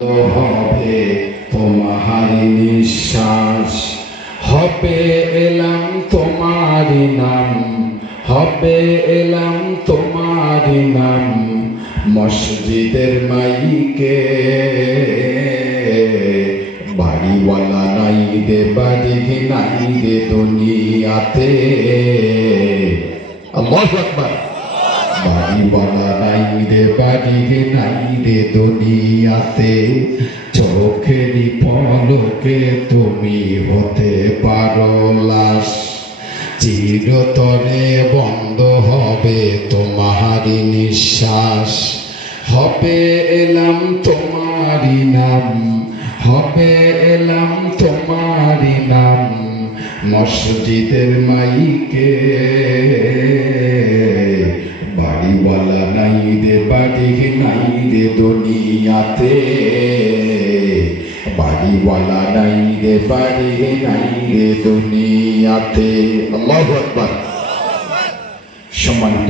হবে তোমারি নিঃশ্বাস, হবে এলাম তোমারি নাম, হবে এলাম তোমারি নাম। মসজিদের মাইকে বাড়িওয়ালা নাই রে, বাড়ি নাই রে দুনিয়াতে। আল্লাহু আকবার। বাড়িওয়ালা নাই রে, বাড়ি নাই রে দুনিয়াতে। চোখেরই পলকে তুমি হতে পারো লাশ, চিরতরে বন্ধ হবে তোমারি নিঃশ্বাস। হবে এলাম তোমারি নাম, হবে এলাম তোমারি নাম। মসজিদের মাইকে বাড়িওয়ালা নাই রে, বাড়ি নাই রে দুনিয়াতে। বাড়িওয়ালা নাই রে, বাড়ি নাই রে দুনিয়াতে। আল্লাহু আকবার। সম্মানিত